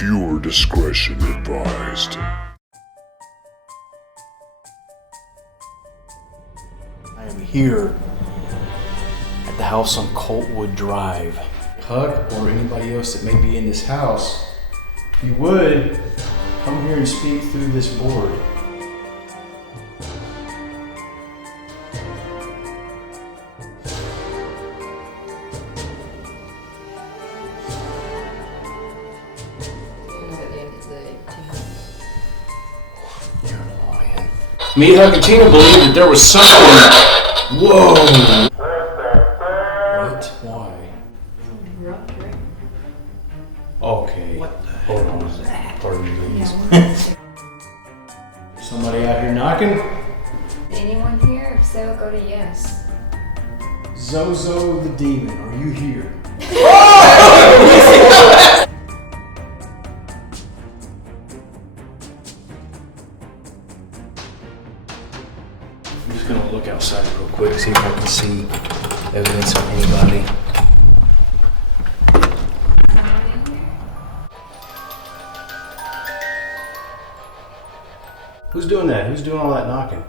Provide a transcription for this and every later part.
Viewer discretion advised. I am here at the house on Coltwood Drive. Huck, or anybody else that may be in this house, if you would, come here and speak through this board. Me, Huck, and Tina believe that there was something. Whoa! What? Why? Okay. What the Hold hell on. was that? Pardon me, ladies. Somebody out here knocking? Anyone here? If so, go to yes. Zozo the demon, are you here? I'm just gonna look outside real quick, see if I can see evidence of anybody. Who's doing that? Who's doing all that knocking?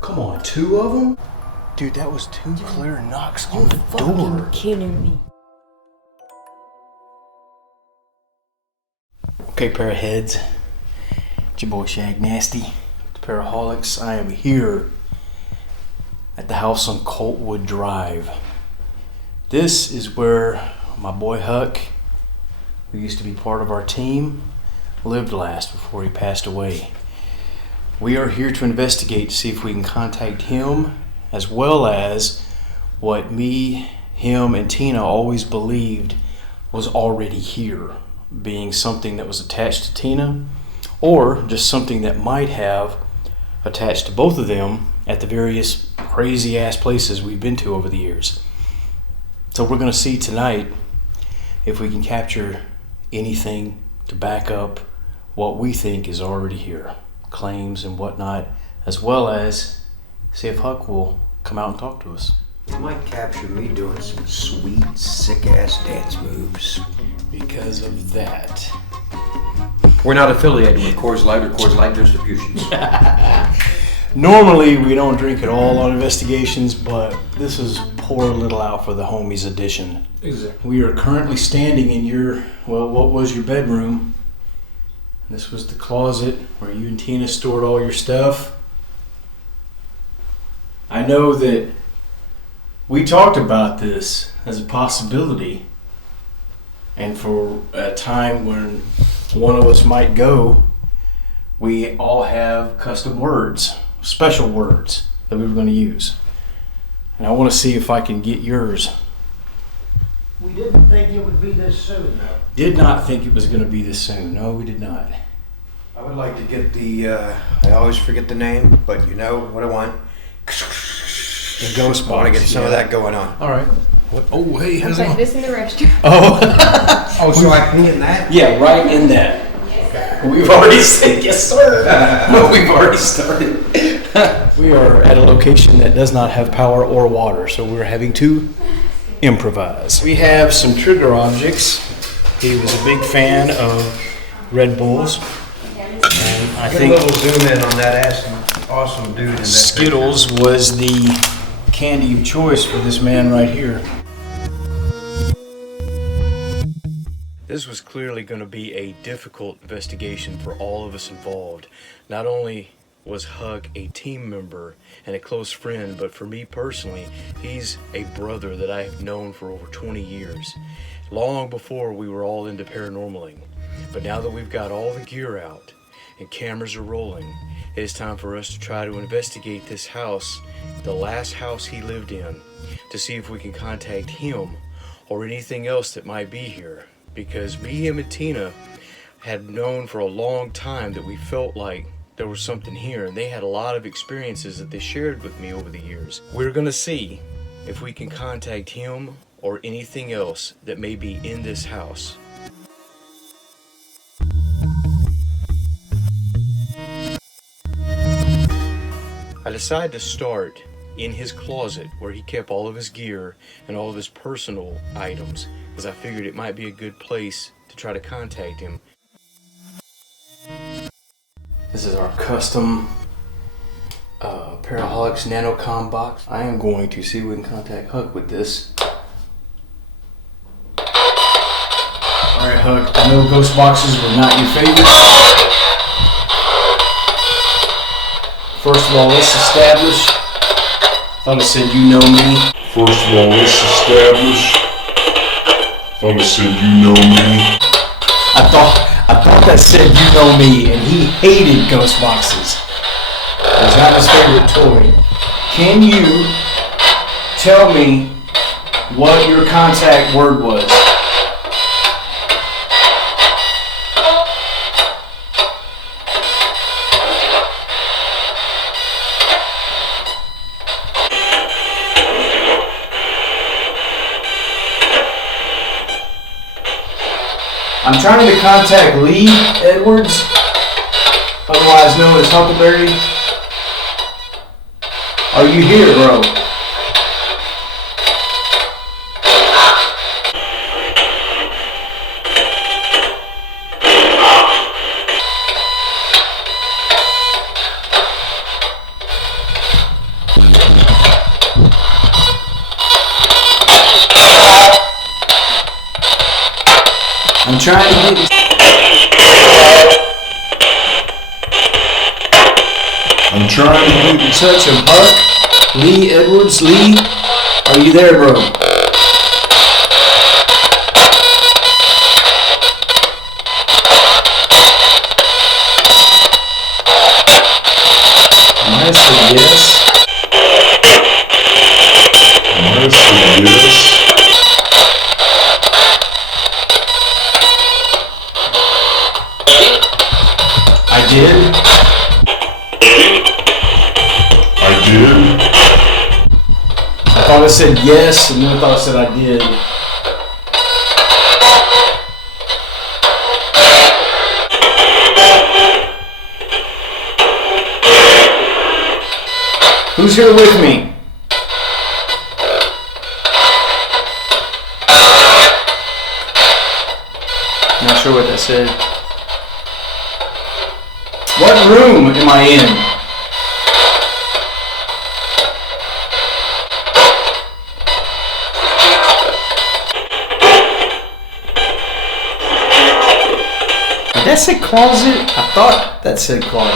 Come on, 2 of them? Dude, that was 2 clear knocks on the door. Kidding me. Okay, pair of heads. It's your boy Shag Nasty. It's Para-holiX. I am here at the house on Coltwood Drive. This is where my boy Huck, who used to be part of our team, lived last before he passed away. We are here to investigate to see if we can contact him, as well as what me, him, and Tina always believed was already here, being something that was attached to Tina, or just something that might have attached to both of them at the various crazy ass places we've been to over the years. So we're going to see tonight if we can capture anything to back up what we think is already here, claims and whatnot, as well as see if Huck will come out and talk to us. You might capture me doing some sweet, sick-ass dance moves. Because of that. We're not affiliated with Coors Light or Coors Light Distributions. Normally we don't drink at all on investigations, but this is pour a little out for the homies edition. Exactly. We are currently standing in your, well, what was your bedroom? This was the closet where you and Tina stored all your stuff. I know that we talked about this as a possibility, and for a time when one of us might go, we all have custom words, special words that we were going to use. And I want to see if I can get yours. We didn't think it would be this soon, though. Did not think it was going to be this soon. No, we did not. I would like to get the, I always forget the name, but you know what I want. The ghost box. I want to get some of that going on. All right. What? Oh, hey, I'm how's it putting going? this in the restroom. Oh. Oh, so I pee in that? Yeah, right in that. We've already said yes, sir. We've already started. We are at a location that does not have power or water, so we're having to improvise. We have some trigger objects. He was a big fan of Red Bulls. And I Get a think little zoom in on that awesome dude in that Skittles was the candy of choice for this man right here. This was clearly going to be a difficult investigation for all of us involved. Not only was Huck a team member and a close friend, but for me personally, he's a brother that I have known for over 20 years. Long before we were all into paranormaling. But now that we've got all the gear out and cameras are rolling, it is time for us to try to investigate this house, the last house he lived in, to see if we can contact him or anything else that might be here. Because me, him, and Tina had known for a long time that we felt like there was something here, and they had a lot of experiences that they shared with me over the years. We're gonna see if we can contact him or anything else that may be in this house. I decided to start in his closet where he kept all of his gear and all of his personal items, as I figured it might be a good place to try to contact him. This is our custom Para-holiX nanocom box. I am going to see if we can contact Huck with this. Alright, Huck, I know ghost boxes were not your favorite. First of all, let's establish. Thought it said you know me. First of all, let's establish. Thought it said you know me. I thought that said you know me, and he hated ghost boxes. It was not his favorite toy. Can you tell me what your contact word was? I'm trying to contact Lee Edwards, otherwise known as Huckleberry. Are you here, bro? I'm trying to get in touch of Huck, Lee Edwards. Lee, are you there, bro? Might have said yes. Might have said yes. I did. I thought I said yes, and then I thought I said I did. Who's here with me? Not sure what that said. What room am I in? Did that say closet? I thought that said closet.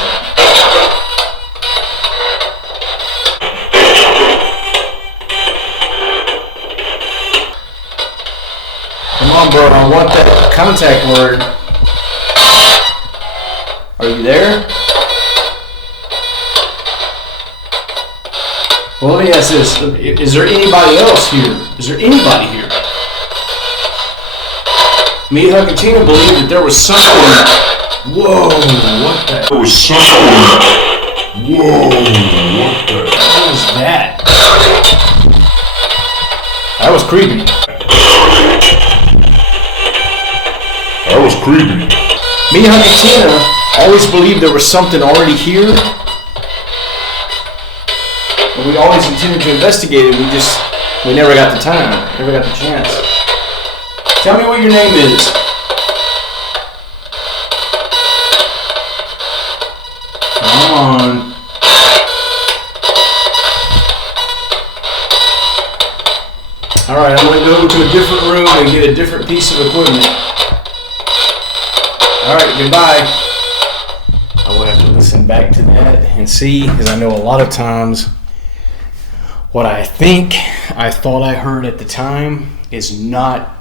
Come on, bro. I want that contact word. Are you there? Well, let me ask this. Is there anybody else here? Is there anybody here? Me, Huck, and Tina believe that there was something. Whoa, what the? There was something. Whoa, what the? What was that? That was creepy. That was creepy. Me, Huck, and Tina always believed there was something already here. And we always intended to investigate it. We never got the time, never got the chance. Tell me what your name is. Come on. Alright, I'm going to go to a different room and get a different piece of equipment. Alright, goodbye. I will have to listen back to that and see, because I know a lot of times what I thought I heard at the time is not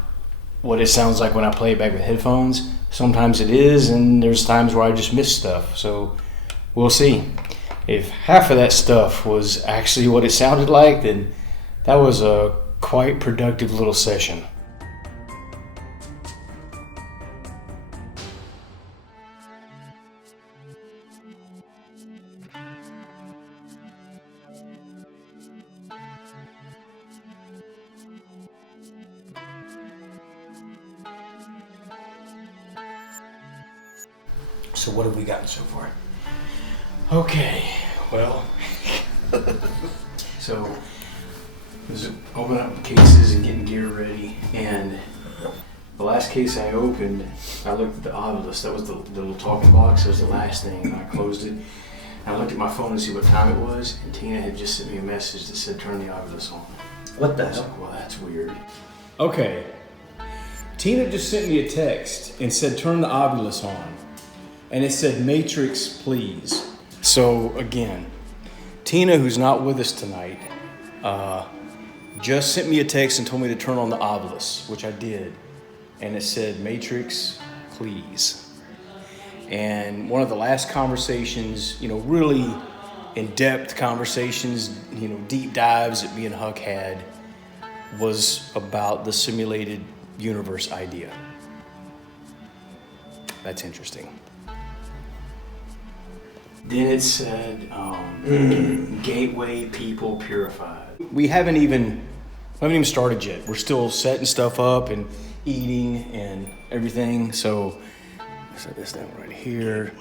what it sounds like when I play it back with headphones. Sometimes it is, and there's times where I just miss stuff. So we'll see. If half of that stuff was actually what it sounded like, then that was a quite productive little session. So what have we gotten so far? Okay, well, so just opening up cases and getting gear ready, and The last case I opened, I looked at the ovilus. That was the little talking box. That was the last thing, and I closed it. And I looked at my phone to see what time it was, and Tina had just sent me a message that said, turn the ovilus on. What the I was hell? like, well, that's weird. Okay. Tina just sent me a text and said, turn the ovilus on. And it said, Matrix, please. So, again, Tina, who's not with us tonight, just sent me a text and told me to turn on the ovilus, which I did. And it said, Matrix, please. And one of the last conversations, really in-depth conversations, deep dives that me and Huck had was about the simulated universe idea. That's interesting. Then it said, gateway people purified. We haven't even started yet. We're still setting stuff up and eating and everything. So I set this down right here.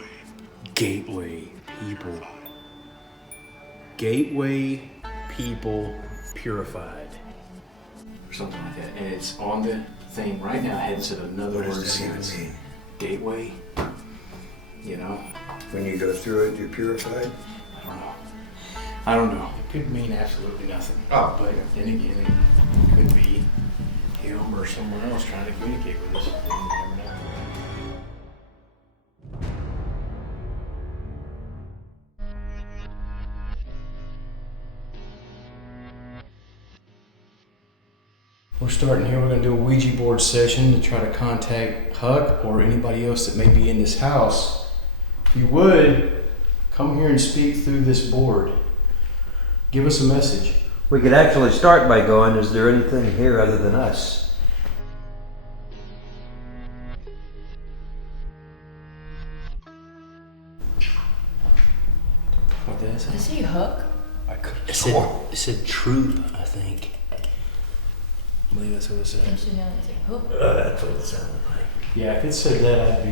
Gateway people. Gateway people purified. Or something like that. And it's on the thing right now. I hadn't said another word since. Gateway. When you go through it, you're purified? I don't know. It could mean absolutely nothing. Oh. But then again, it could be him or someone else trying to communicate with us. You never know. We're starting here. We're going to do a Ouija board session to try to contact Huck or anybody else that may be in this house. If you would, come here and speak through this board. Give us a message. We could actually start by going, is there anything here other than us? What did I say? Is he Huck? It said truth, I think. I believe that's what it said. Don't you know it's a Huck? That's what it sounded like. Yeah, if it said that, I'd be...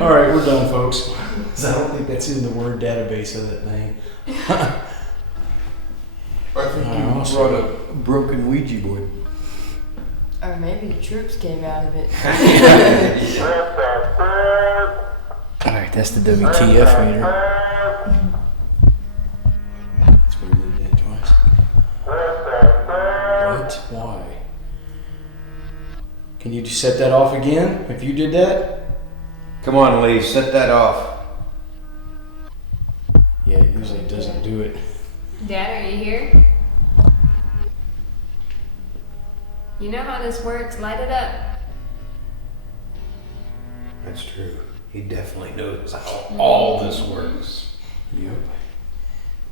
All right, we're done, folks. 'Cause I don't think that's in the word database of that thing. I think you brought a broken Ouija board. Or maybe the troops came out of it. All right, that's the WTF meter. That's where we did that twice. What? Why? Can you just set that off again if you did that? Come on, Lee, set that off. Yeah, it usually doesn't do it. Dad, are you here? You know how this works. Light it up. That's true. He definitely knows how all this works. Yep.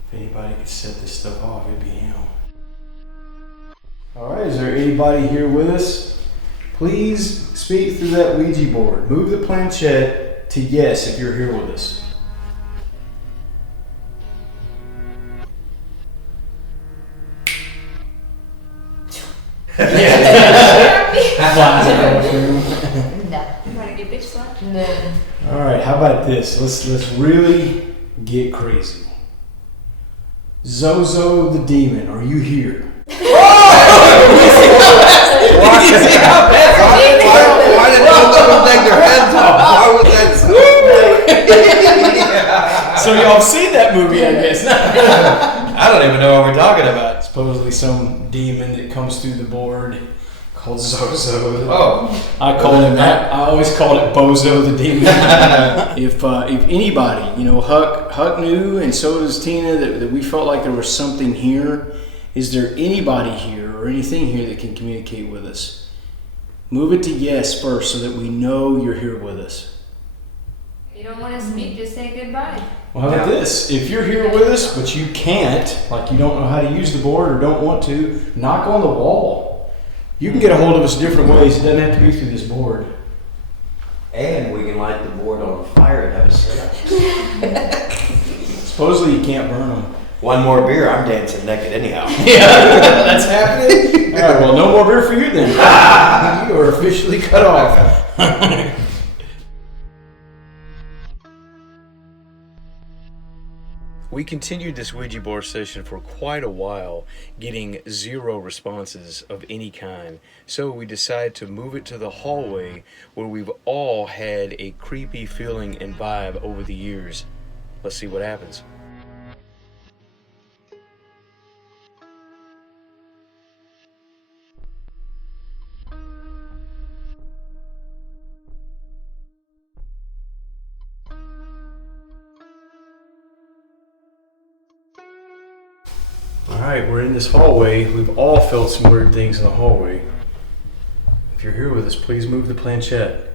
If anybody could set this stuff off, it'd be him. All right, is there anybody here with us? Please speak through that Ouija board. Move the planchette to yes if you're here with us. No. You want to get bitch slapped? No. All right, how about this? Let's really get crazy. Zozo the demon, are you here? Why did all of them take their heads off? Why was that so? So y'all have seen that movie, I guess. I don't even know what we're talking about. Supposedly some demon that comes through the board called Zozo. Oh. I always called it Bozo the demon. If anybody, Huck knew, and so does Tina, that we felt like there was something here. Is there anybody here or anything here that can communicate with us? Move it to yes first so that we know you're here with us. If you don't want to speak, just say goodbye. Well, how about this? If you're here with us, but you can't, like you don't know how to use the board or don't want to, knock on the wall. You can get a hold of us different ways. It doesn't have to be through this board. And we can light the board on fire and have a set. Supposedly you can't burn them. One more beer, I'm dancing naked anyhow. Yeah, that's happening. All right, well, no more beer for you then. You are officially cut off. We continued this Ouija board session for quite a while, getting 0 responses of any kind. So we decided to move it to the hallway where we've all had a creepy feeling and vibe over the years. Let's see what happens. Alright, we're in this hallway. We've all felt some weird things in the hallway. If you're here with us, please move the planchette.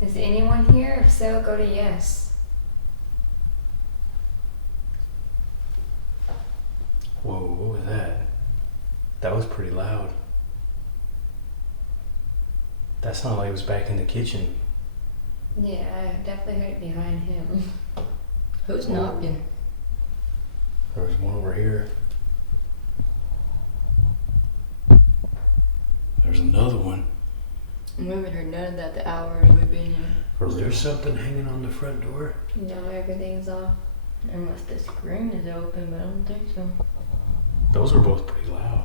Is anyone here? If so, go to yes. Whoa, what was that? That was pretty loud. That sounded like it was back in the kitchen. Yeah, I definitely heard it behind him. Who's knocking? There was one over here. There's another one. We haven't heard none of that the hours we've been here. For Is there real. something hanging on the front door? No, everything's off. Unless the screen is open, but I don't think so. Those were both pretty loud.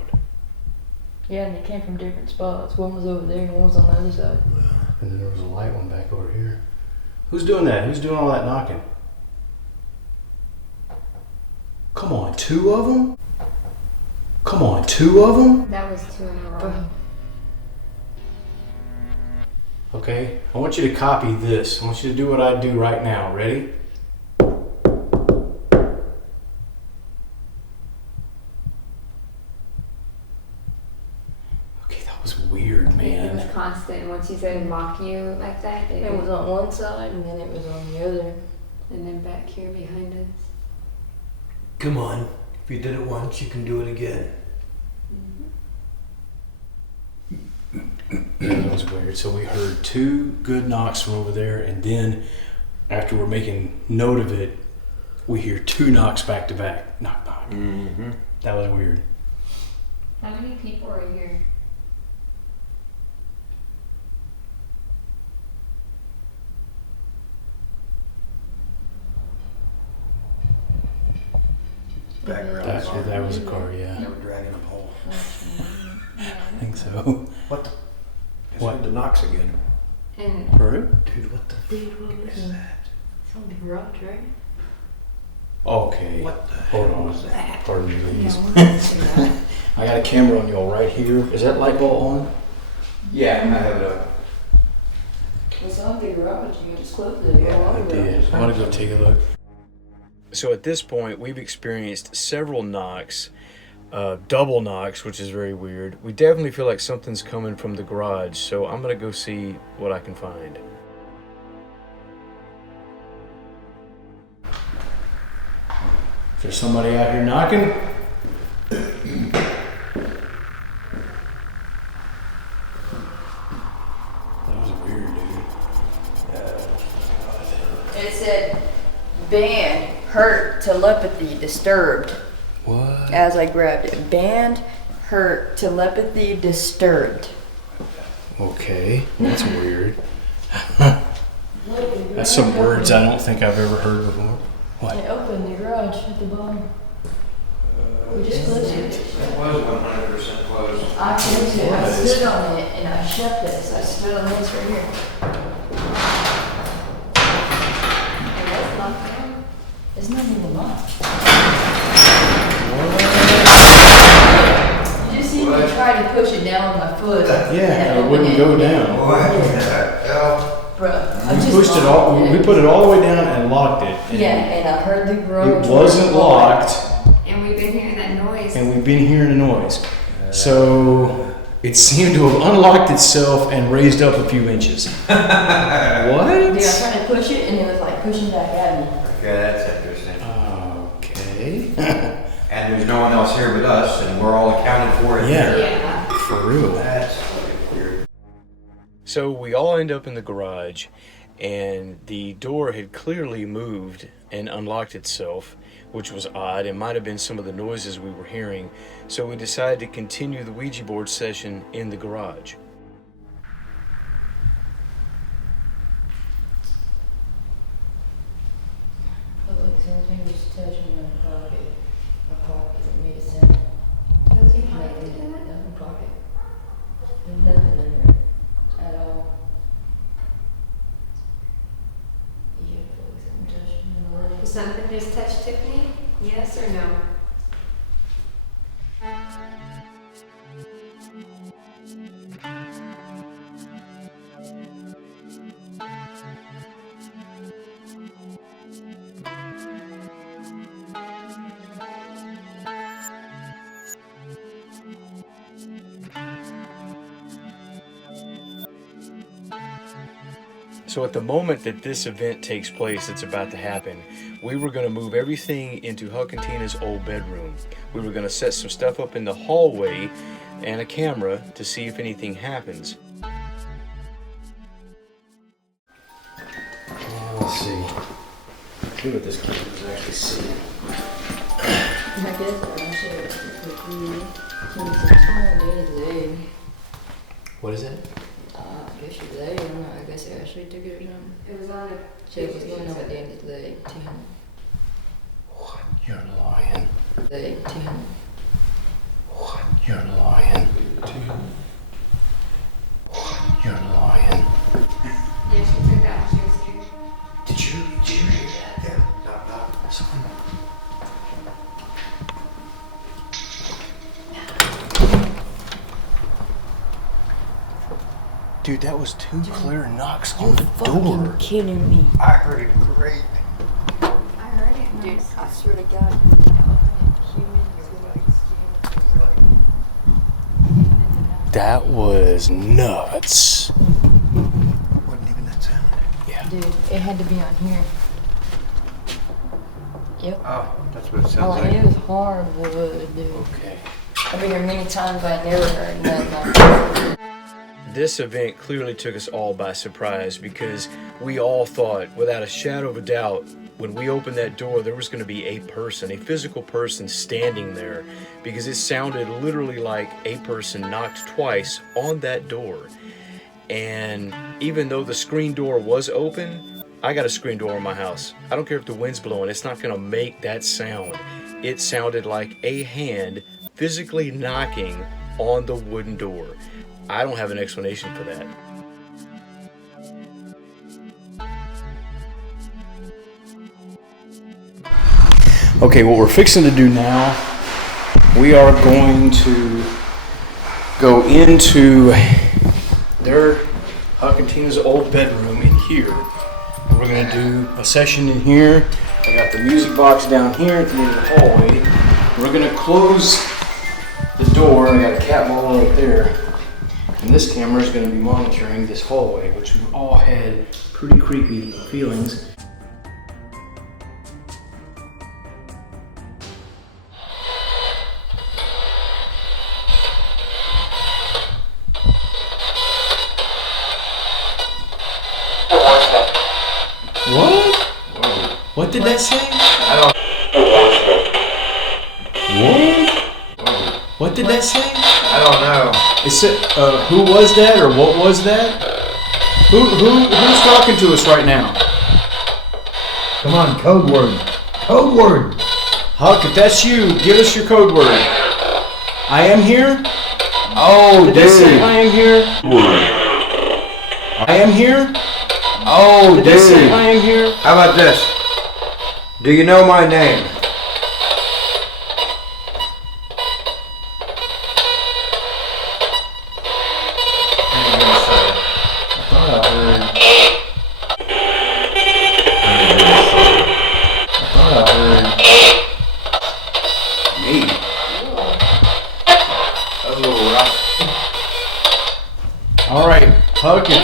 Yeah, and they came from different spots. One was over there and one was on the other side. And then there was a light one back over here. Who's doing that? Who's doing all that knocking? Come on, 2 of them? Come on, 2 of them? That was 2 in a row. Okay, I want you to copy this. I want you to do what I do right now. Ready? Okay, that was weird, It man. was constant. Once you said mock you like that, It was on one side and then it was on the other. and then back here behind us. Come on. If you did it once, you can do it again. Yeah, that was weird. So we heard 2 good knocks from over there, and then after we're making note of it, we hear 2 knocks back to back. Knock, knock. Mm-hmm. That was weird. How many people are here? Background. That was a car, yeah. They were dragging a pole. I think so. What the? Just What? heard the knocks again. And For real? Dude, what the Dude, what was that? It's on the garage, right? Okay. What the Hold hell on. was that? Pardon me, ladies. no, let's do that. I got a camera on y'all right here. Is that light bulb on? Yeah, I have it up. It's on the garage. You just closed it. Yeah, I did. I'm gonna go take a look. So at this point, we've experienced several knocks, double knocks, which is very weird. We definitely feel like something's coming from the garage, so I'm gonna go see what I can find. Is there somebody out here knocking? That was weird, dude. It said, banned, hurt, telepathy, disturbed. What? As I grabbed it. Banned, hurt, telepathy, disturbed. Okay, that's weird. That's some words I don't think I've ever heard before. What? I opened the garage at the bottom. We just closed it. It was 100% closed. I closed it. I stood on it and I shut this. I stood on this right here. And that's locked down. It's not even locked. You just see me try to push it down with my foot. Yeah, it wouldn't go down. What the hell? Bruh, I We just pushed it locked all. We put it all the way down and locked it. And Yeah, and I heard the garage. It wasn't door locked, And we've been hearing that noise. and we've been hearing a noise. So it seemed to have unlocked itself and raised up a few inches. What? Yeah, I tried to push it and it was like pushing back at me. Okay, that's interesting. Okay. And there's no one else here but us, and we're all accounted for it Yeah. here. Yeah. For real. That's fucking weird. So we all end up in the garage, and the door had clearly moved and unlocked itself, which was odd. It might have been some of the noises we were hearing. So we decided to continue the Ouija board session in the garage. Oh, look, someone's maybe just touching something just touch Tiffany? Yes or no? So at the moment that this event takes place, it's about to happen, we were going to move everything into Huck and Tina's old bedroom. We were going to set some stuff up in the hallway and a camera to see if anything happens. Let's see. See what this camera's actually seeing. I guess I should. What is that? I guess she's leg. I don't know. I guess I actually took it or something. It was on a Check what's going on with Danny's leg. What? You're lying. Leg. What? You're lying. What? You're lying. Yeah, she took that when she was here. Did you hear that? Yeah. Dude, that was two clear knocks on the door. Kidding me. I heard it great. I heard it. Dude, Nice. I swear to God. That was nuts. Wasn't even that sound. Yeah. Dude, it had to be on here. Yep. Oh, that's what it Oh, sounds and like. it was hardwood, dude. Okay. I've been here many times, but I never heard nothing. This event clearly took us all by surprise because we all thought, without a shadow of a doubt, when we opened that door, there was going to be a person, a physical person standing there, because it sounded literally like a person knocked twice on that door. And even though the screen door was open, I got a screen door in my house. I don't care if the wind's blowing, it's not going to make that sound. It sounded like a hand physically knocking on the wooden door. I don't have an explanation for that. Okay, what we're fixing to do now, we are going to go into their Huck and Tina's old bedroom in here. And we're going to do a session in here. I got the music box down here at the end of the hallway. We're going to close the door. I got a cat ball right there. And this camera is going to be monitoring this hallway, which we've all had pretty creepy feelings. What? Whoa. What did that say? What? What did that say? I don't know. It said, who was that or what was that? Who's talking to us right now? Come on, code word. Code word. Huck, if that's you, give us your code word. I am here? Oh, Did they say I am here? I am here? Oh, Did they say I am here? How about this? Do you know my name? All right, Huck, if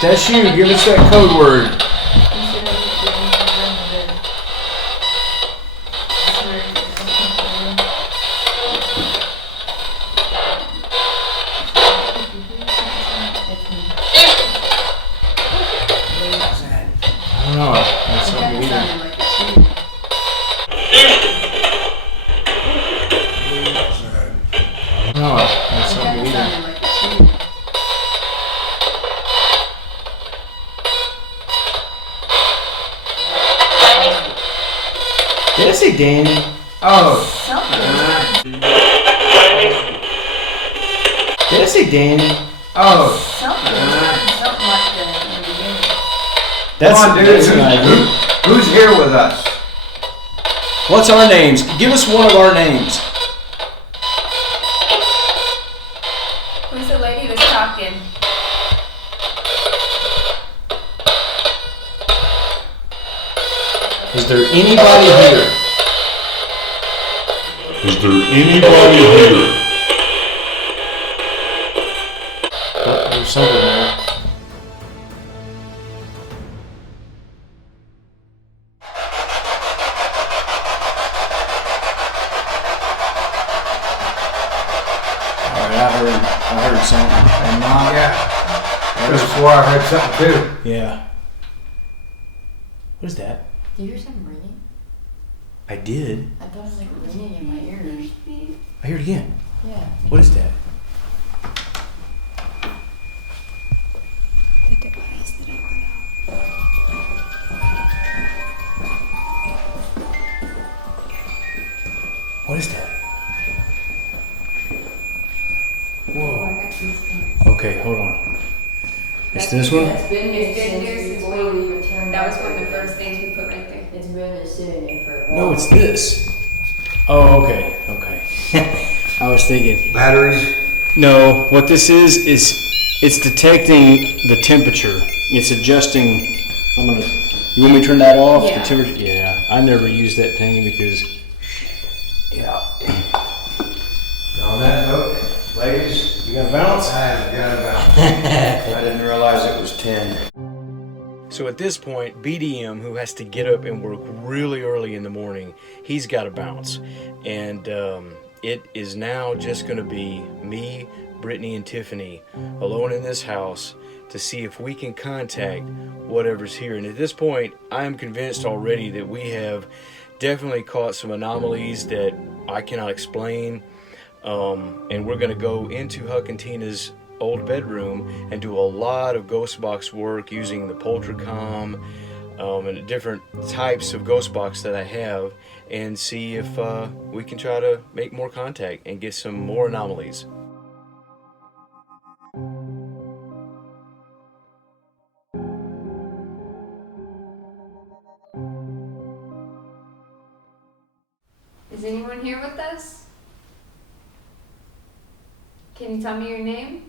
that's you, give us that code word. I don't know. That's something weird. No, that's something weird. Did I say Danny? Oh. Did I say Danny? Oh. Something like that in the beginning. That's, Come on, dude. that's an idea. Who's here with us? What's our names? Give us one of our names. Who's the lady that's talking? Is there anybody here? Is there anybody here? Oh, there's something there. I heard something. And not, Yeah. I just swore I heard something too. yeah. What is that? Do you hear something ringing? I did. I thought it was like ringing in my ears. I hear it again. Yeah. What is that? The device that I put out. What is that? Oh, Whoa. I got goosebumps. Okay, hold on. It's this one? It's been here It's been here since since before we even turned That was off one of the everything. first things we put right there. It's been sitting there for a while. No, it's this. Oh, okay, okay. I was thinking. Batteries. No, what this is it's detecting the temperature. It's adjusting. You want me to turn that off? Yeah. The temperature. Yeah, I never use that thing because. Yeah. On that note, ladies, You got a balance? I have got a bounce. I didn't realize it was 10. So at this point, BDM, who has to get up and work really early in the morning, he's got to bounce. And it is now just going to be me, Brittany, and Tiffany alone in this house to see if we can contact whatever's here. And at this point, I am convinced already that we have definitely caught some anomalies that I cannot explain. And we're going to go into Huck and Tina's old bedroom and do a lot of ghost box work using the Poltercom and different types of ghost box that I have, and see if we can try to make more contact and get some more anomalies. Is anyone here with us? Can you tell me your name?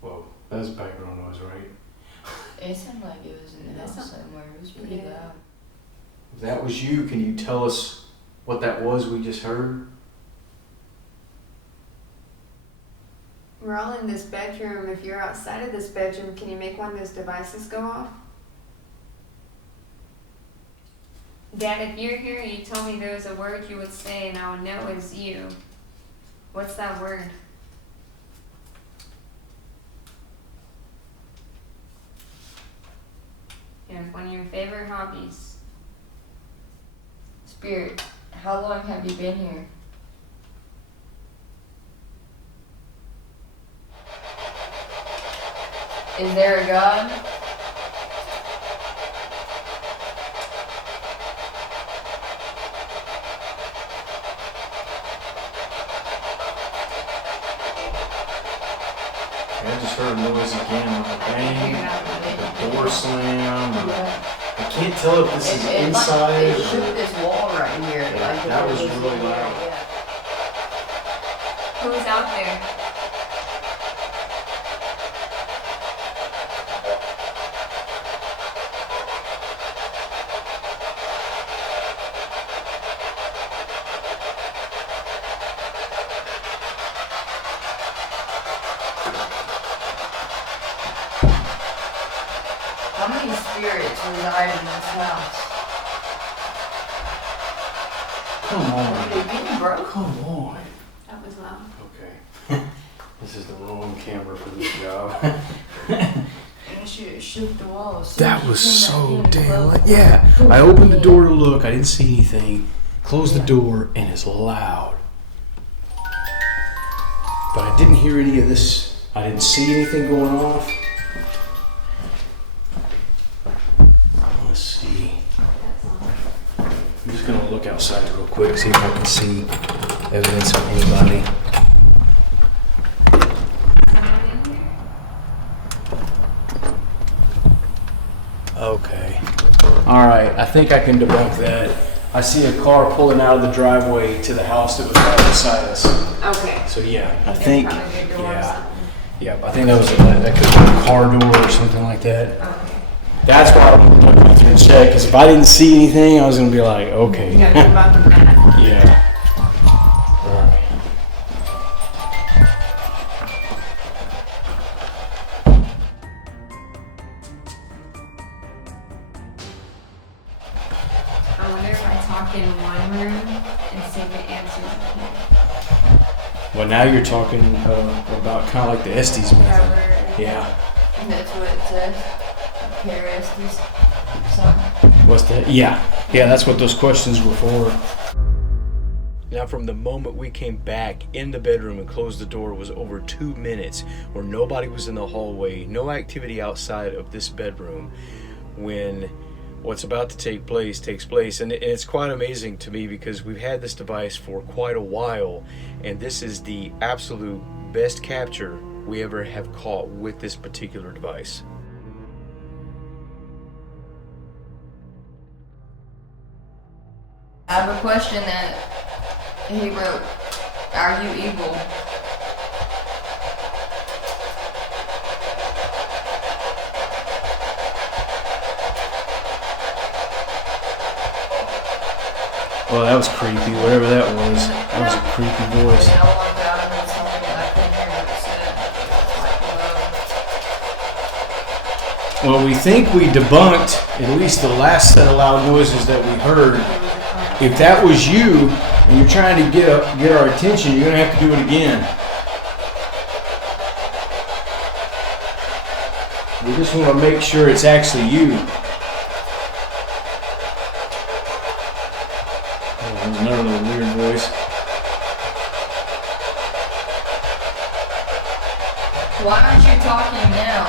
Whoa, that was background noise, right? It sounded like it was in the house somewhere. It was pretty Yeah. loud. If that was you, can you tell us what that was we just heard? We're all in this bedroom. If you're outside of this bedroom, can you make one of those devices go off? Dad, if you're here and you told me there was a word you would say and I would know it's you, what's that word? And one of your favorite hobbies. Spirit, how long have you been here? Is there a God? I just heard a noise again, like a bang, the door slam. I can't tell if this is inside It or... shook this wall right here. Yeah, like that it was really loud. Yeah. Who's out there? How many spirits reside in this house? Come on. Are they being broke? Come on. That was loud. Okay. This is the wrong camera for this job. And she shook the wall. So That she was came back so in and damn closed loud. the Yeah, door. I opened the door to look. I didn't see anything. Closed the door, and it's loud. But I didn't hear any of this. I didn't see anything going off. Let's see. I'm just gonna look outside real quick, see if I can see evidence of anybody. All right, I think I can debunk that. I see a car pulling out of the driveway to the house that was right beside us. Okay. So yeah, I It's think, probably your door or yeah, something. yeah. I think that could be a car door or something like that. Okay. That's why I wanted to look through and check, because if I didn't see anything, I was gonna be like, okay. You gotta go back on that. Yeah. All right. I wonder if I talk in one room and see the answer here. Well, now you're talking about kind of like the Estes method. However, Yeah. That's what it says. Paraspective. Something. What's that? Yeah. Yeah, that's what those questions were for. Now, from the moment we came back in the bedroom and closed the door was over 2 minutes where nobody was in the hallway, no activity outside of this bedroom when what's about to take place takes place. And it's quite amazing to me because we've had this device for quite a while, and this is the absolute best capture we ever have caught with this particular device. I have a question that he wrote. Are you evil? Well, that was creepy, whatever that was. That was a creepy voice. And I walked out and it was something that I couldn't hear what it said. Well, we think we debunked at least the last set of loud noises that we heard. If that was you and you're trying to get our attention, you're going to have to do it again. We just want to make sure it's actually you. Oh, there's another little weird voice. Why aren't you talking now?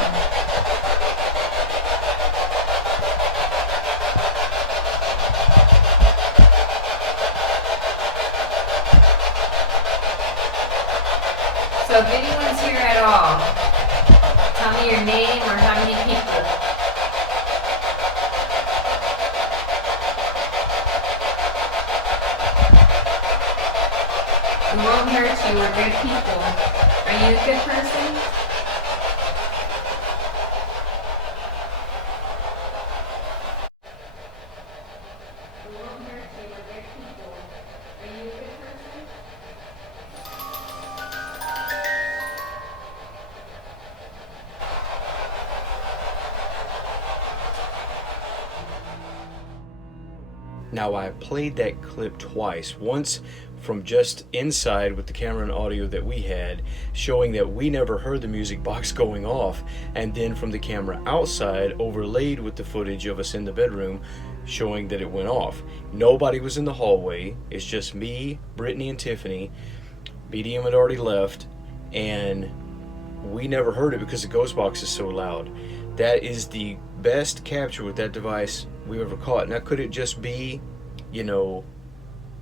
so if anyone's here at all, tell me your name or how many people. We won't hurt you, we're good people. Are you a good person? We won't hurt you, we're good people. Are you a good person? Now, I played that clip twice. Once from just inside with the camera and audio that we had, showing that we never heard the music box going off, and then from the camera outside, overlaid with the footage of us in the bedroom, showing that it went off. Nobody was in the hallway. It's just me, Brittany, and Tiffany. BDM had already left, and we never heard it because the ghost box is so loud. That is the best capture with that device we've ever caught. Now, could it just be,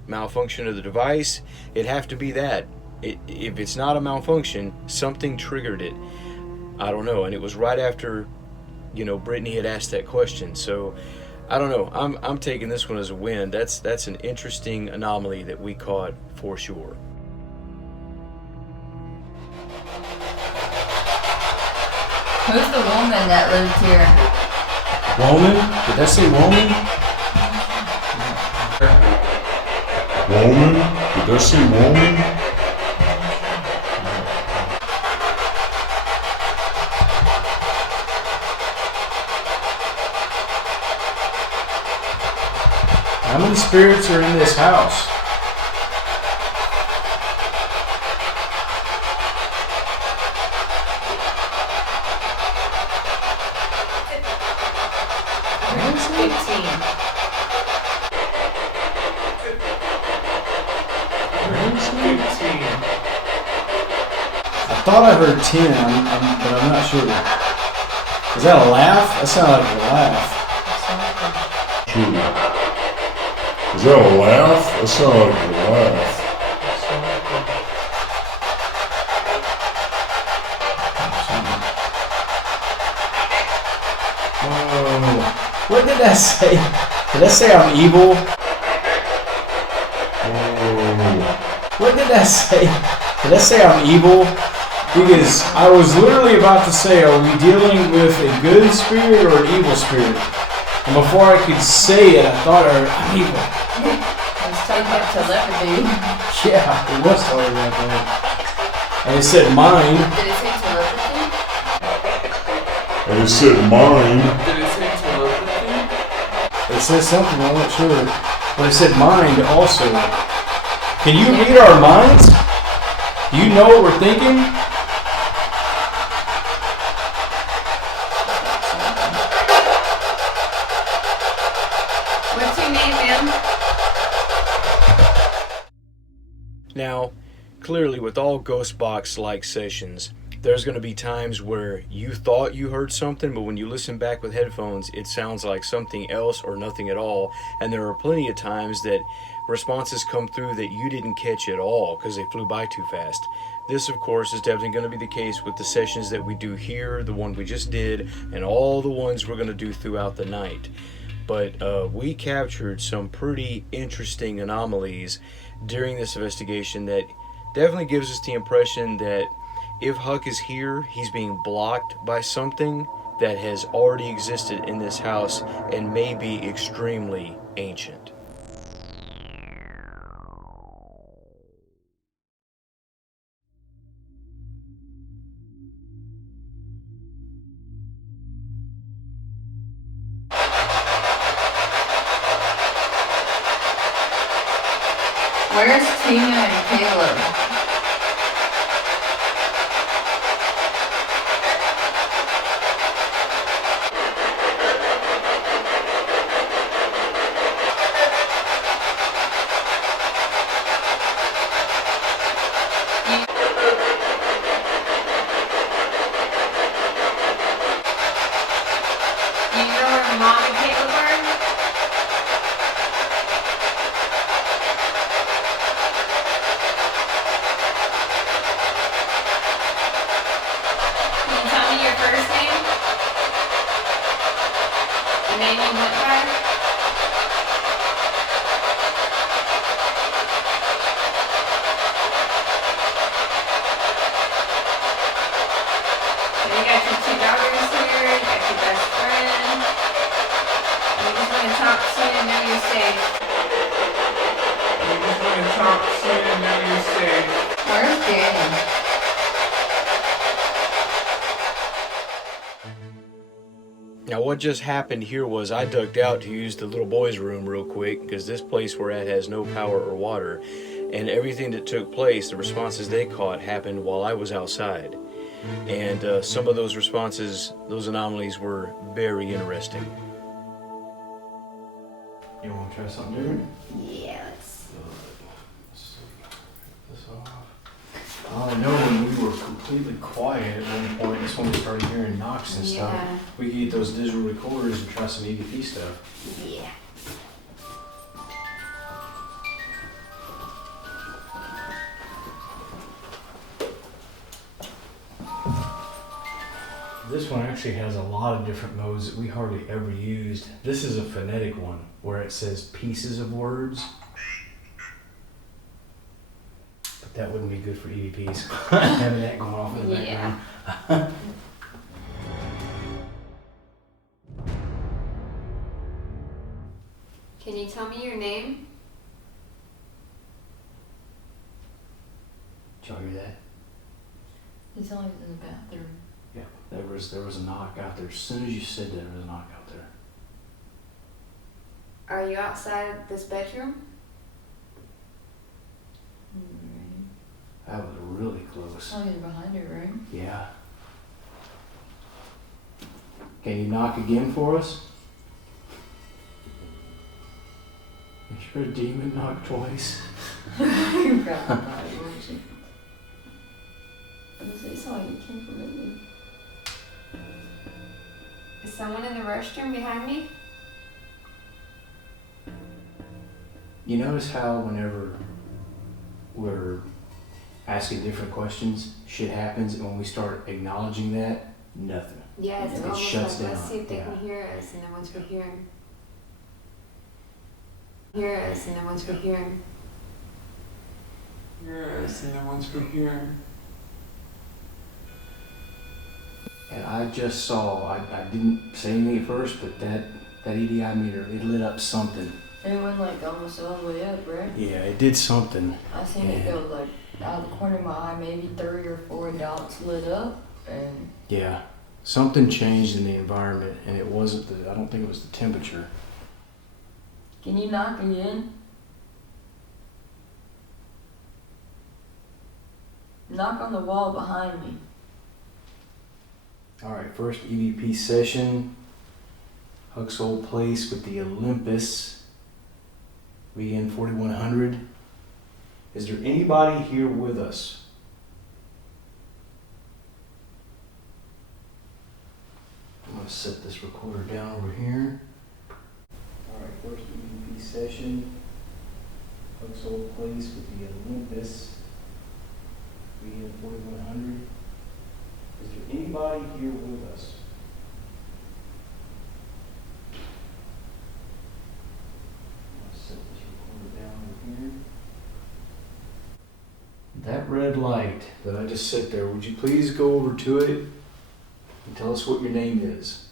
malfunction of the device? It'd have to be that. If it's not a malfunction, something triggered it. I don't know. And it was right after, Brittany had asked that question. So, I don't know. I'm taking this one as a win. That's an interesting anomaly that we caught for sure. Who's the woman that lived here? Woman? Did that say woman? Woman? Did that say woman? How many spirits are in this house? It's 15. I thought I heard 10, but I'm not sure. Is that a laugh? That sounded like a laugh. True. Is that a laugh? That sounds like a laugh. Whoa. What did that say? Did that say I'm evil? What did that say? Did that say I'm evil? Because I was literally about to say, are we dealing with a good spirit or an evil spirit? And before I could say it, I thought, I'm evil. I was talking about telepathy. Yeah, it was talking about that. And it said mine. Did it say telepathy? And it said mine. Did it say telepathy? It says something, I'm not sure. But it said mind also. Can you read our minds? Do you know what we're thinking? What's your name, ma'am? Now, clearly with all ghost box-like sessions, there's going to be times where you thought you heard something, but when you listen back with headphones, it sounds like something else or nothing at all. And there are plenty of times that responses come through that you didn't catch at all because they flew by too fast. This, of course, is definitely going to be the case with the sessions that we do here, the one we just did, and all the ones we're going to do throughout the night. But we captured some pretty interesting anomalies during this investigation that definitely gives us the impression that if Huck is here, he's being blocked by something that has already existed in this house and may be extremely ancient. Where's Tina and Caleb? Do you know where Mom and Caleb are? Can you tell me your first name? The name you went by? And you got your two daughters here, you got your best friend. And you just want to talk to you and know you're safe. You just want to talk to you and know you're safe. Where's Danny? Now what just happened here was I ducked out to use the little boy's room real quick because this place we're at has no power or water, and everything that took place, the responses they caught, happened while I was outside. And some of those responses, those anomalies, were very interesting. You want to try something different? Yeah, let's. This off. I know when we were completely quiet at one point, that's when we started hearing knocks and stuff. Yeah. We could get those digital recorders and try some EVP stuff. Yeah. This one actually has a lot of different modes that we hardly ever used. This is a phonetic one where it says pieces of words. But that wouldn't be good for EVPs. Having that going off in the background. Can you tell me your name? Did y'all hear that? He's always in the bathroom. Yeah, there was a knock out there. As soon as you said that, there was a knock out there. Are you outside this bedroom? Right. That was really close. Oh, he's behind her, right? Yeah. Can you knock again for us? If you're a demon, knock twice. You got the body, weren't you? They saw you came from Italy. Is someone in the restroom behind me? You notice how whenever we're asking different questions, shit happens, and when we start acknowledging that, nothing. Yeah, it's It almost shuts like, let's down, see if they yeah. can hear us, and then once we hear them, hear us, and then once we hear them. Yes, and then once we're here. And I just saw, I didn't say anything at first, but that EDI meter, it lit up something. It went like almost all the way up, right? Yeah, it did something. I seen it go like out of the corner of my eye, maybe 3 or 4 dots lit up, and Yeah, something changed in the environment, and it wasn't I don't think it was the temperature. can you knock again? Knock on the wall behind me. All right, first EVP session. Huck's old place with the Olympus. VN 4100. Is there anybody here with us? I'm gonna set this recorder down over here. All right, first EVP session. Huck's old place with the Olympus. VN 4100. Is there anybody here with us? I'm gonna set this recorder down over here. That red light that I just set there, would you please go over to it and tell us what your name is?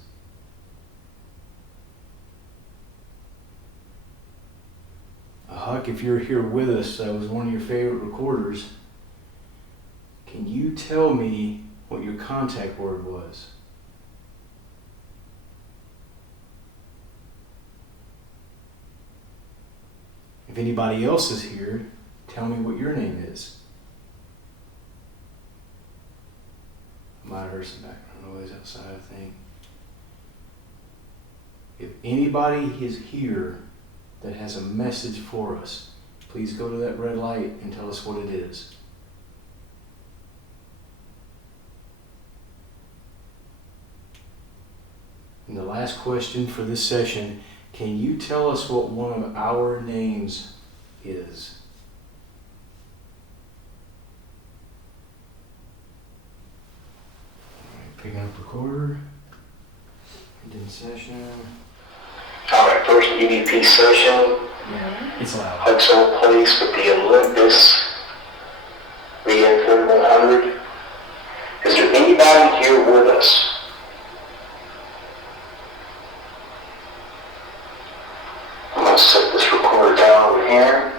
Huck, if you're here with us, I was one of your favorite recorders. Can you tell me what your contact word was? If anybody else is here, tell me what your name is. I might have heard some background noise outside, I think. If anybody is here that has a message for us, please go to that red light and tell us what it is. And the last question for this session, can you tell us what one of our names is? All right, picking up recorder. End session. Alright, first EVP session. It's loud. Huck's old place with the Olympus. VN 4100. Is there anybody here with us? I'm going to set this recorder down over here.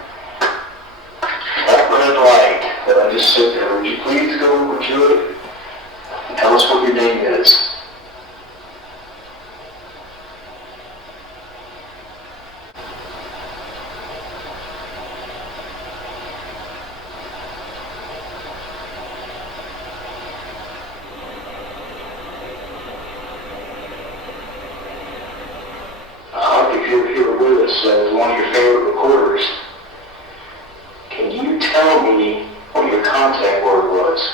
That red light that I just set there, would you please go over to it and tell us what your name is? If you're here with us as one of your favorite recorders, can you tell me what your contact word was?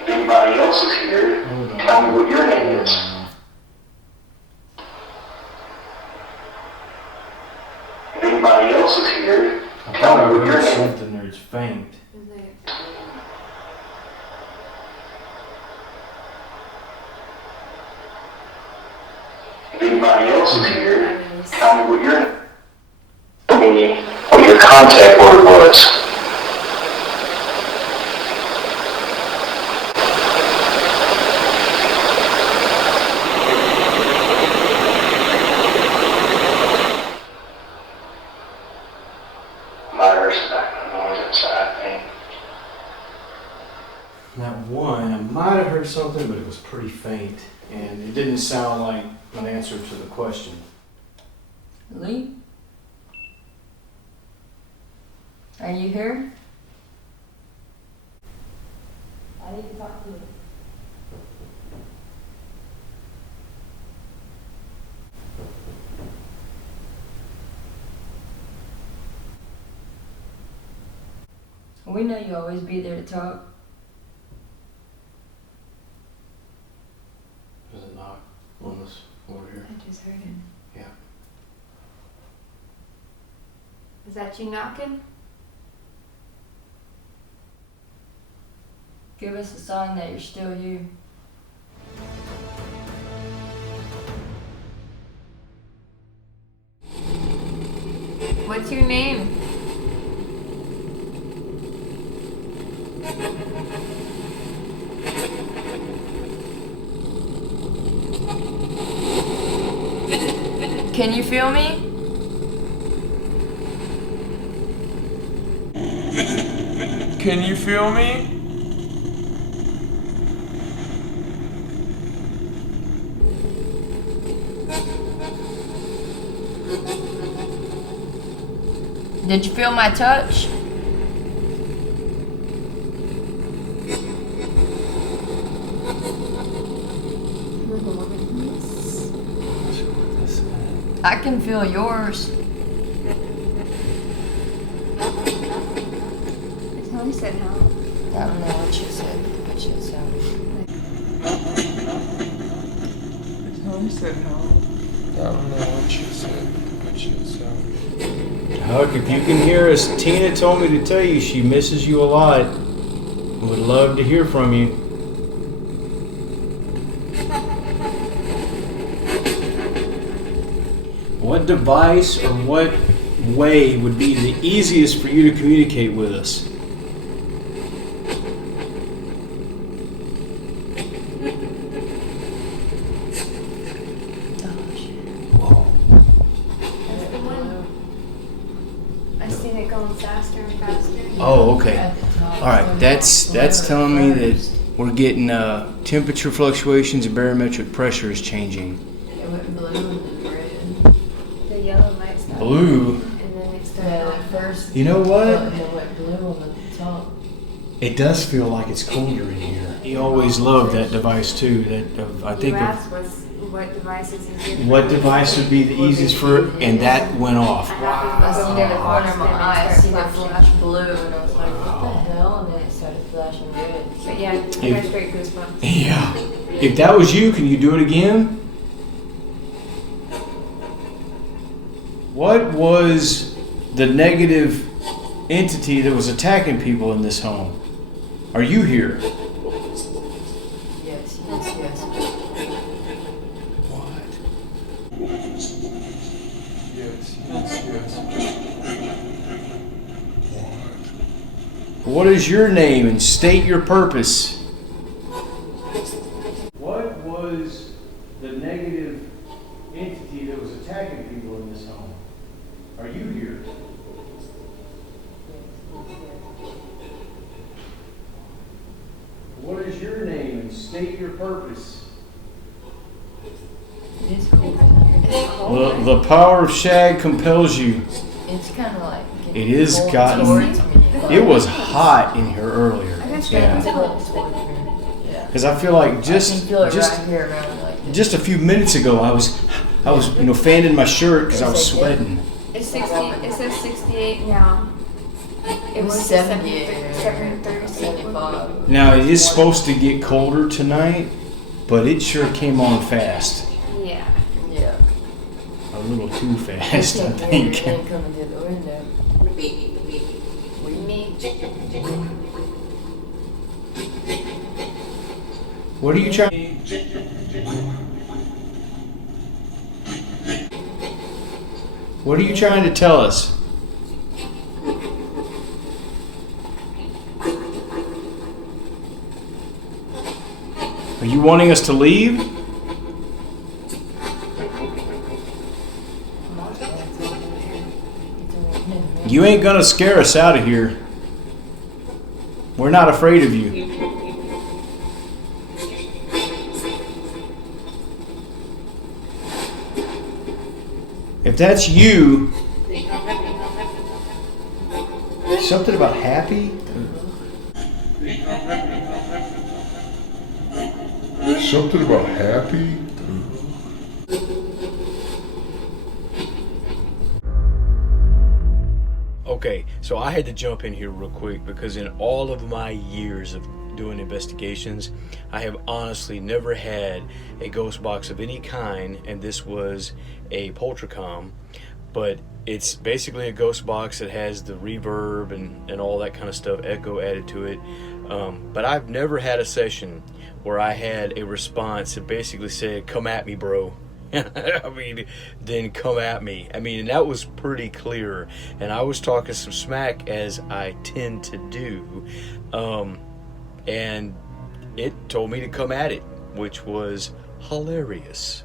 If anybody else is here, tell me what your name is. If anybody else is here, I tell thought I me what your heard name is. something there, it's faint. Is there? If anybody else is here, tell me what your contact word was. Myers background noise inside, I think. That one, I might have heard something, but it was pretty faint, and it didn't sound like an answer to the question. Lee? Are you here? I need to talk to you. We know you always be there to talk. Does it knock on this over here? I just heard him. Yeah. Is that you knocking? Give us a sign that you're still you. What's your name? Can you feel me? Can you feel me? Did you feel my touch? I can feel yours. Tony said how. I don't know what she said, but she sounded. Tony said how. I don't know what she said, but she sounded. Huck, if you can hear us, Tina told me to tell you she misses you a lot. Would love to hear from you. What device or what way would be the easiest for you to communicate with us? That's the one. I seen it going faster and faster. Oh, okay. At the top. All right, that's telling me that we're getting temperature fluctuations and barometric pressure is changing. It went blue and then red. The yellow light stopped. Blue. And then it started Yeah, going at first. You know what? And it went blue on the top. It does feel like it's colder in here. He always loved that device too. That I think You of asked what devices is it? what device would be the easiest for, and that went off. I seen it in the corner of my eye. I seen it flashing. flash blue, and I was like, what the hell? And then it started flashing red. But yeah, I got straight goosebumps. Yeah. If that was you, can you do it again? What was the negative entity that was attacking people in this home? Are you here? Yes, yes, yes. What? Yes. What is your name and state your purpose? What was the negative entity that was attacking people in this home? Are you here? What is your name and state your purpose? It is cool in here. The power of shag compels you. It's kind of like. It is cold gotten- towards me. It was hot in here earlier. I got straight It's Yeah. cold towards me. Yeah. Because I feel like I can feel it just right here around like this. just a few minutes ago, I was fanning my shirt because I was sweating. It's 60. It says 68 now. It was 78. 7:30. 75. Now it is supposed to get colder tonight, but it sure came on fast. Yeah. Yeah. A little too I fast, I can't hear think. anything coming through the window. Me. What are you trying? What are you trying to tell us? Are you wanting us to leave? You ain't gonna scare us out of here. We're not afraid of you. If that's you, something about happy? Something about happy? Okay, so I had to jump in here real quick because in all of my years of doing investigations, I have honestly never had a ghost box of any kind, and this was a Poltercom, but it's basically a ghost box that has the reverb and all that kind of stuff, echo added to it. But I've never had a session where I had a response that basically said, "Come at me, bro." I mean, then come at me. I mean, and that was pretty clear. And I was talking some smack, as I tend to do. And it told me to come at it, which was hilarious.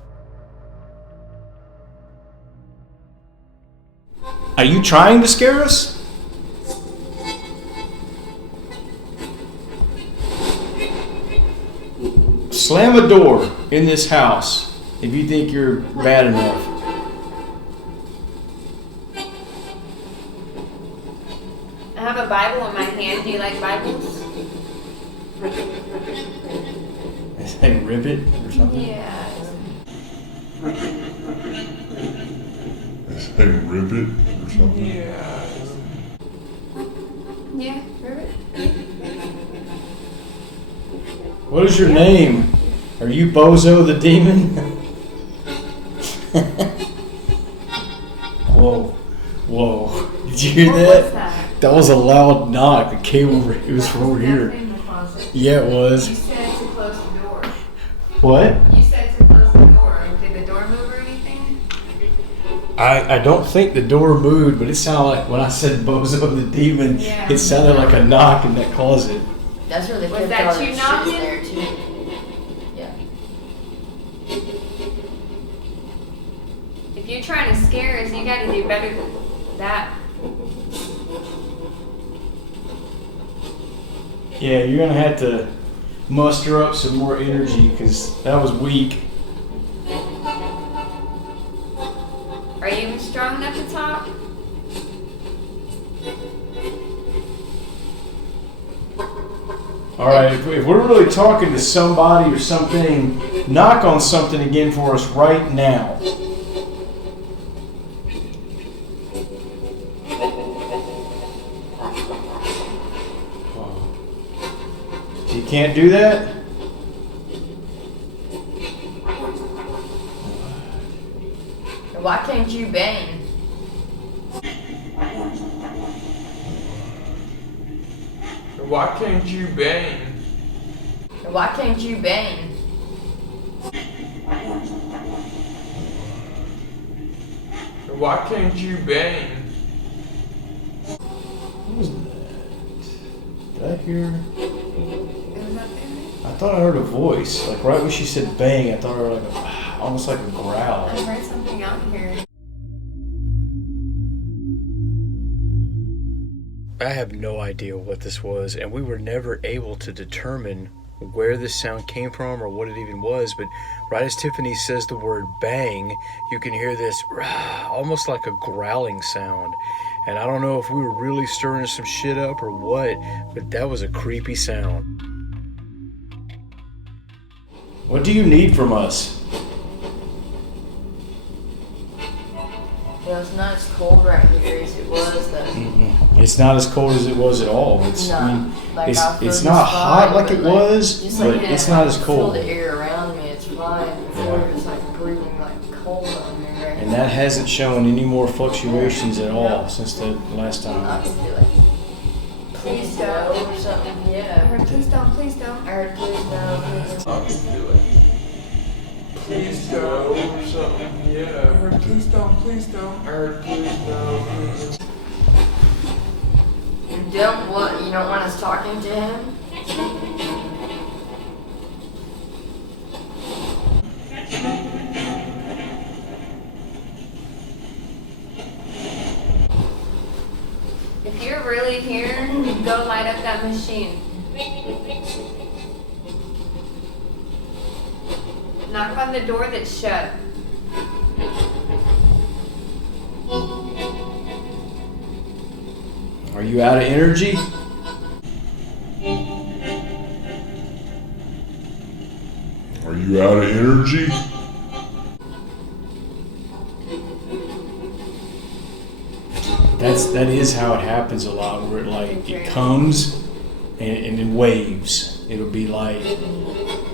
Are you trying to scare us? Slam a door in this house if you think you're bad enough. I have a Bible in my hand. Do you like Bibles? Is that ribbit or something? Yeah. Is that ribbit or something? Yeah. Yeah, ribbit. What is your name? Are you Bozo the Demon? Whoa. Whoa. Did you hear What that? was that? That was a loud knock. It came over. It was from over here. In the closet. Yeah, it You was. said to close the door. What? You said to close the door. Did the door move or anything? I don't think the door moved, but it sounded like when I said Bozo the Demon, Yeah. it sounded like a knock in that closet. That's where they Was kept that all you their shit knocking? there too. Yeah. If you're trying to scare us, you gotta do better than that. Yeah, you're gonna have to muster up some more energy because that was weak. Are you even strong enough to talk? All right, if we're really talking to somebody or something, knock on something again for us right now. You can't do that? Why can't you bang? Why can't you bang? Why can't you bang? Why can't you bang? What was that? Did I hear? It was up there. I thought I heard a voice. Like right when she said bang, I thought I heard like a, almost like a growl. I heard something out here. I have no idea what this was, and we were never able to determine where this sound came from or what it even was. But right as Tiffany says the word bang, you can hear this almost like a growling sound. And I don't know if we were really stirring some shit up or what, but that was a creepy sound. What do you need from us? Well, it's not as cold right here as it was though. It's not as cold as it was at all. It's No, I mean, like, it's, I feel it's just not fine, hot like but, it like, was, just but like it's that, not I as feel cold. the air around me, it's fine. Before Yeah. it was like breathing like cold on me right And that hasn't shown any more fluctuations at all since the last I time. can feel like, please don't or something. I Yeah. heard, please don't, please don't. I heard please don't. Please I can do it. Please go or something. Yeah. I heard please don't, please don't. I heard please don't. You don't what? You don't want us talking to him? If you're really here, go light up that machine. Knock on the door that's shut. Are you out of energy? Are you out of energy? That is how it happens a lot, where it comes and in waves. It'll be like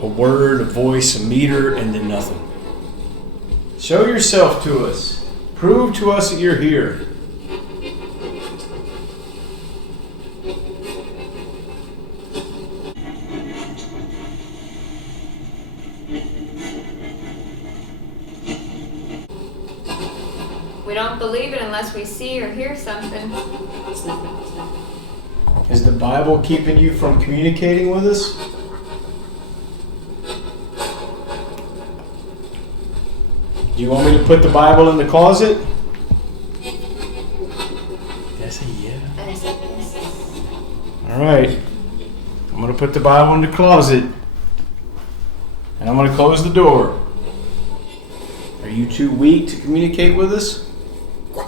a word, a voice, a meter, and then nothing. Show yourself to us. Prove to us that you're here. We don't believe it unless we see or hear something. Is the Bible keeping you from communicating with us? Do you want me to put the Bible in the closet? That's a yeah. All right. I'm going to put the Bible in the closet. And I'm going to close the door. Are you too weak to communicate with us? What?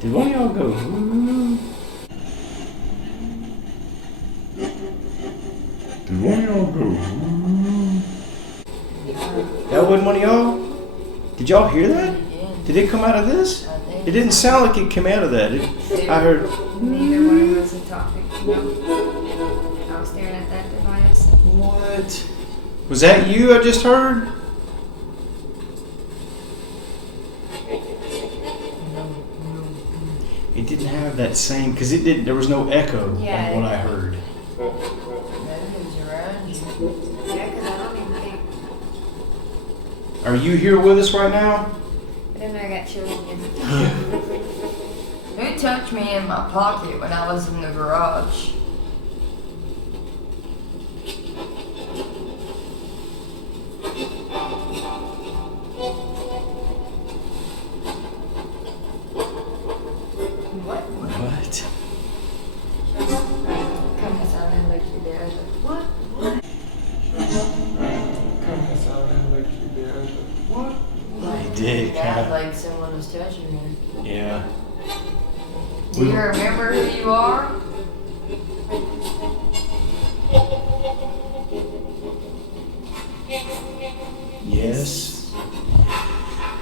Did one of y'all go? Ooh? Did one of y'all go? That wasn't one of y'all? Did y'all hear that? Did it come out of this? It didn't sound like it came out of that. I heard. Neither one of us are talking. No. I was staring at that device. What? Was that you I just heard? It didn't have that same, because it didn't, there was no echo on what I heard. Nothing's around you. Yeah, because I don't even think. Are you here with us right now? I don't know, I got chills again. Who touched me in my pocket when I was in the garage? What? Come inside and look you there. What? Come inside and look you there. What? He did, Yeah, kind of. like someone was touching me. Yeah. Do you remember who you are? Yes.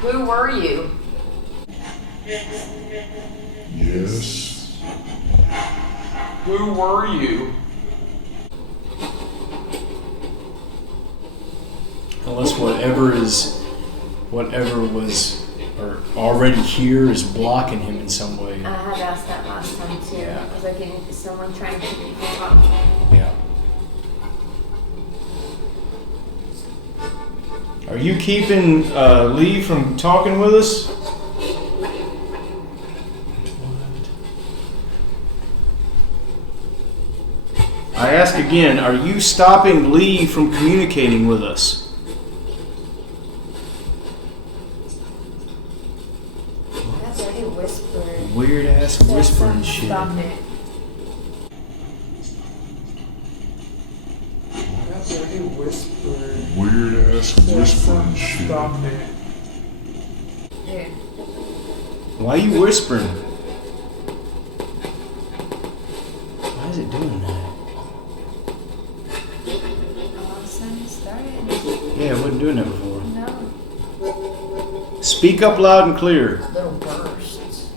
Who were you? Yes. Who were you? Unless whatever was or already here is blocking him in some way. I had asked that last time too. Yeah. I was like, is someone trying to keep me from talking? Yeah. Are you keeping Lee from talking with us? I ask again, are you stopping Lee from communicating with us? That's already whispered. Weird ass whispering shit. Stop it. That's already whispering. Weird ass whispering shit. Stop it. Dude. Why are you whispering? Why is it doing that? All of a sudden it started. Yeah, it wasn't doing that before. No. Speak up loud and clear. Little bursts.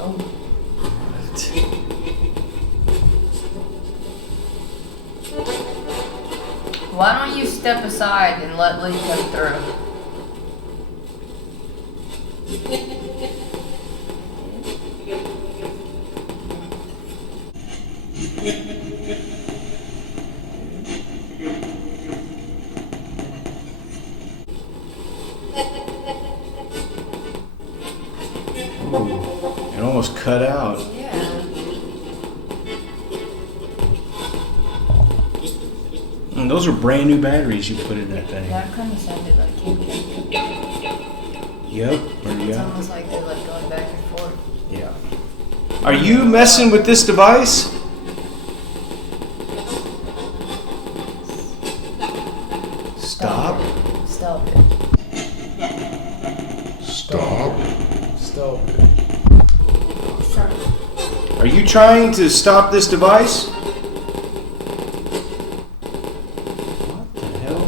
Oh, why don't you step aside and let Lee come through? Ooh, it almost cut out. Yeah. And those are brand new batteries you put in that thing. That kind of sounded like him. Yep. Or It's yeah. almost like they're like going back and forth. Yeah. Are you messing with this device? Stop. Stop it. Stop. Stop it. Are you trying to stop this device? What the hell?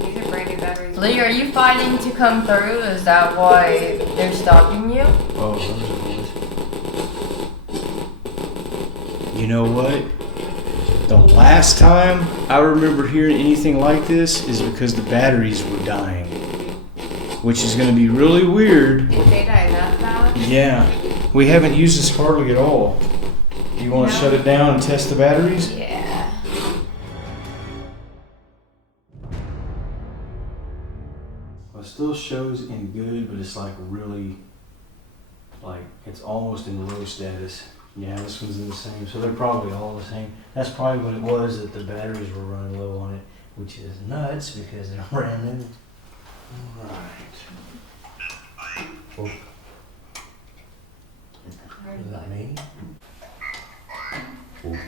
These are brand new batteries. Lee, are you fighting to come through? Is that why they're stopping you? Oh, those are those. You know what? The last time I remember hearing anything like this is because the batteries were dying, which is going to be really weird. Did they die that fast? Yeah, we haven't used this hardly at all. Do you want to shut it down and test the batteries? Yeah. Well, it still shows in good, but it's like really, like it's almost in low status. Yeah, this one's in the same, so they're probably all the same. That's probably what it was, that the batteries were running low on it, which is nuts because they're brand new. All right. Oh. Is that me? You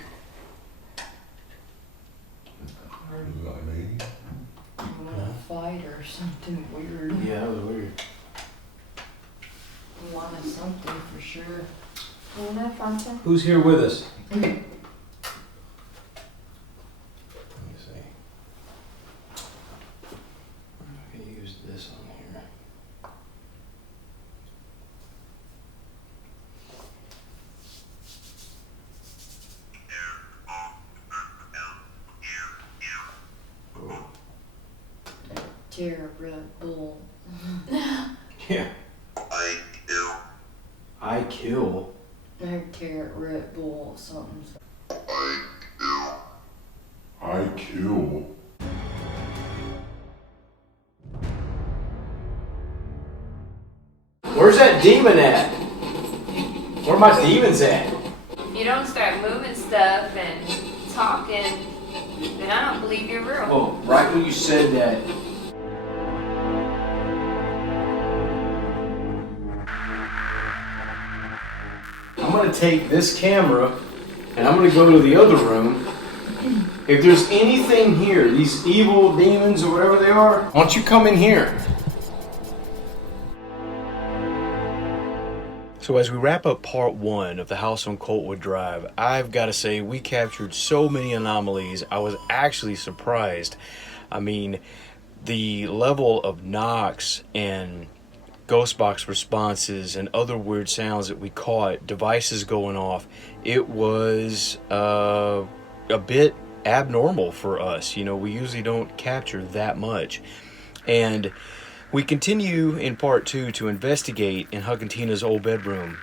want to fight or something weird? Yeah, that was weird. You wanted something for sure. Una, Fanta? Who's here with us? Let me see. I can use this on here. Tear Red Bull. Yeah. I kill. I tear Red Bull something. I kill. Where's that demon at? Where my demons at? If you don't start moving stuff and talking, then I don't believe you're real. Oh, right when you said that. I'm gonna take this camera and I'm gonna go to the other room. If there's anything here, these evil demons or whatever they are, why don't you come in here? So as we wrap up part 1 of the house on Coltwood Drive, I've got to say we captured so many anomalies. I was actually surprised. I mean, the level of knocks and ghost box responses and other weird sounds that we caught, devices going off, it was a bit abnormal for us. You know, we usually don't capture that much. And we continue in part 2 to investigate in Huck and Tina's old bedroom.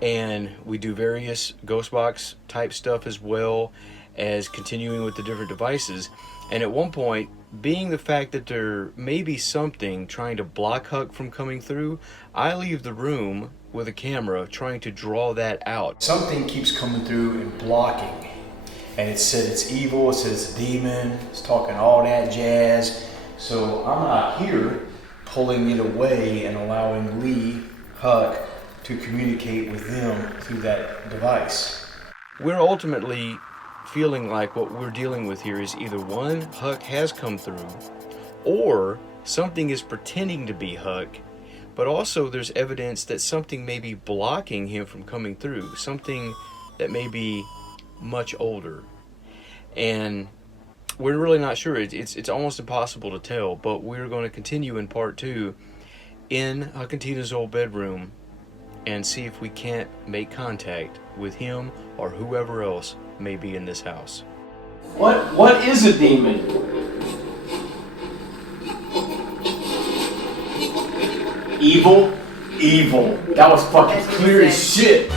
And we do various ghost box type stuff as well as continuing with the different devices. And at one point, being the fact that there may be something trying to block Huck from coming through, I leave the room with a camera trying to draw that out. Something keeps coming through and blocking. And it said it's evil, it says it's a demon, it's talking all that jazz. So I'm not here pulling it away and allowing Lee, Huck, to communicate with them through that device. We're ultimately feeling like what we're dealing with here is either one, Huck has come through, or something is pretending to be Huck, but also there's evidence that something may be blocking him from coming through, something that may be much older. And we're really not sure. It's almost impossible to tell, but we're going to continue in part 2 in Huck and Tina's old bedroom and see if we can't make contact with him or whoever else may be in this house. What is a demon? Evil? Evil. That was fucking clear as shit.